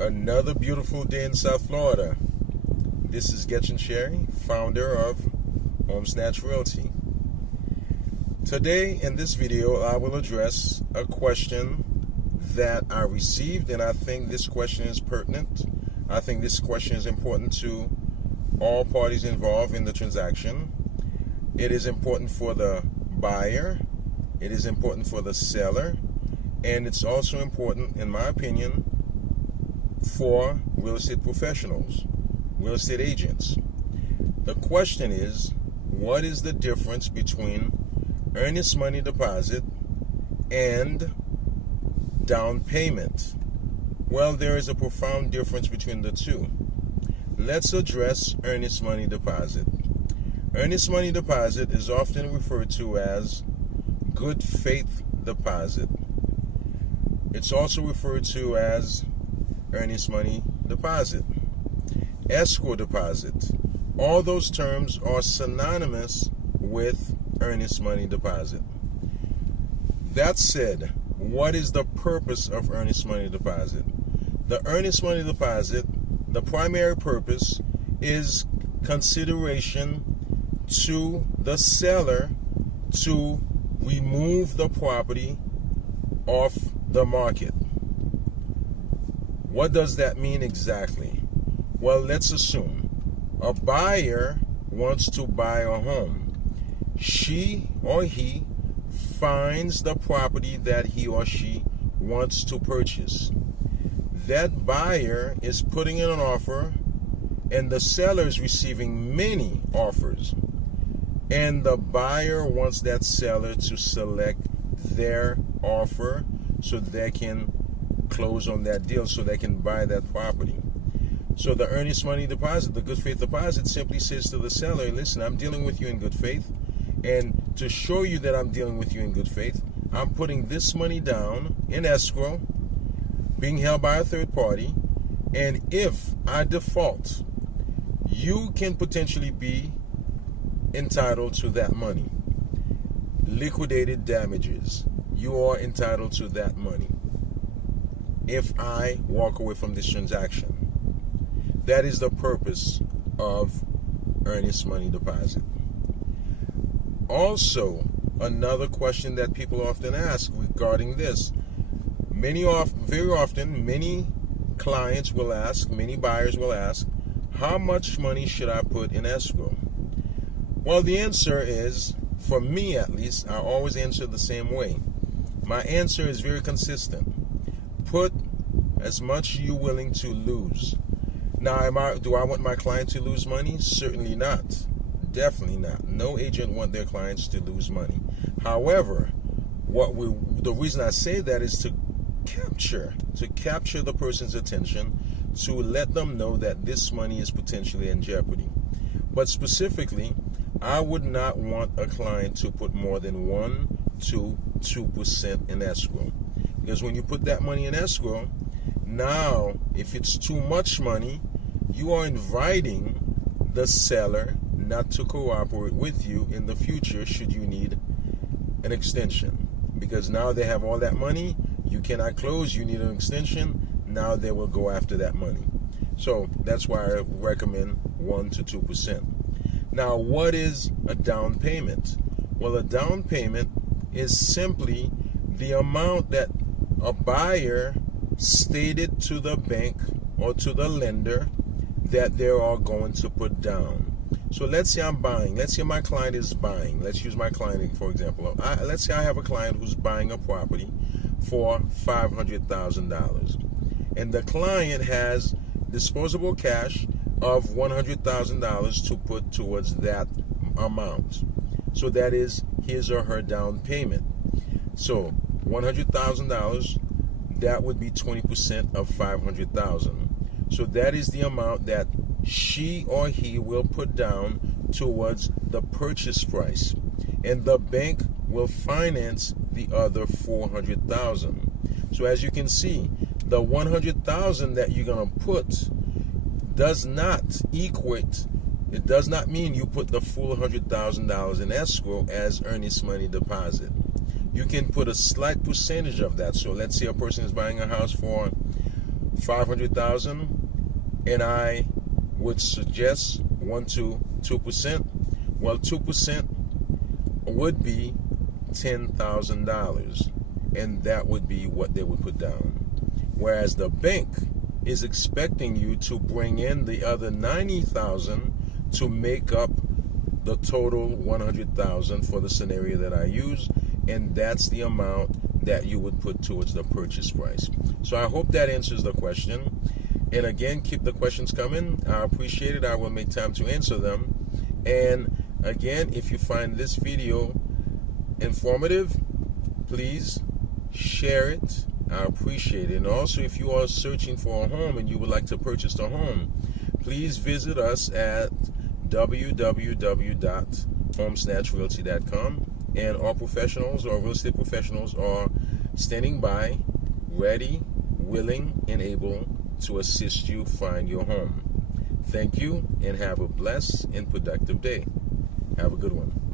Another beautiful day in South Florida. This is Getchin Sherry, founder of Home Snatch Realty. Today in this video I will address a question that I received, and I think this question is pertinent. I think this question is important to all parties involved in the transaction. It is important for the buyer, it is important for the seller, and it's also important, in my opinion, for real estate professionals, real estate agents. The question is, what is the difference between earnest money deposit and down payment? Well, there is a profound difference between the two. Let's address earnest money deposit. Earnest money deposit is often referred to as good faith deposit. It's also referred to as earnest money deposit, escrow deposit. All those terms are synonymous with earnest money deposit. That said, what is the purpose of earnest money deposit? The earnest money deposit, the primary purpose is consideration to the seller to remove the property off the market. What does that mean exactly? Well, let's assume a buyer wants to buy a home. She or he finds the property that he or she wants to purchase. That buyer is putting in an offer, and the seller is receiving many offers. And the buyer wants that seller to select their offer so they can close on that deal, so they can buy that property. So the earnest money deposit, the good faith deposit, simply says to the seller, listen, I'm dealing with you in good faith, and to show you that I'm dealing with you in good faith, I'm putting this money down in escrow, being held by a third party, and if I default, you can potentially be entitled to that money. Liquidated damages, you are entitled to that money if I walk away from this transaction. That is the purpose of earnest money deposit. Also, another question that people often ask regarding this, very often, many clients will ask, many buyers will ask, how much money should I put in escrow? Well, the answer is, for me at least, I always answer the same way. My answer is very consistent. Put as much you're willing to lose. Now, do I want my client to lose money? Certainly not. Definitely not. No agent wants their clients to lose money. However, the reason I say that is to capture the person's attention, to let them know that this money is potentially in jeopardy. But specifically, I would not want a client to put more than 1 to 2% in escrow. Because when you put that money in escrow, now if it's too much money, you are inviting the seller not to cooperate with you in the future should you need an extension. Because now they have all that money, you cannot close, you need an extension, now they will go after that money. So that's why I recommend 1 to 2%. Now, what is a down payment? Well, a down payment is simply the amount that a buyer stated to the bank or to the lender that they are going to put down. So let's say I'm buying. Let's say my client is buying. Let's use my client for example. Let's say I have a client who's buying a property for $500,000. And the client has disposable cash of $100,000 to put towards that amount. So that is his or her down payment. So $100,000, that would be 20% of $500,000. So that is the amount that she or he will put down towards the purchase price, and the bank will finance the other $400,000. So as you can see, the $100,000 that you're gonna put does not equate. It does not mean you put the full $100,000 in escrow as earnest money deposit. You can put a slight percentage of that. So let's say a person is buying a house for $500,000, and I would suggest 2%. Well, 2% would be $10,000, and that would be what they would put down. Whereas the bank is expecting you to bring in the other $90,000 to make up the total $100,000 for the scenario that I use, and that's the amount that you would put towards the purchase price. So I hope that answers the question. And again, keep the questions coming. I appreciate it. I will make time to answer them. And again, if you find this video informative, please share it. I appreciate it. And also, if you are searching for a home and you would like to purchase a home, please visit us at www.homesnatchrealty.com, and our professionals, our real estate professionals, are standing by, ready, willing, and able to assist you find your home. Thank you, and have a blessed and productive day. Have a good one.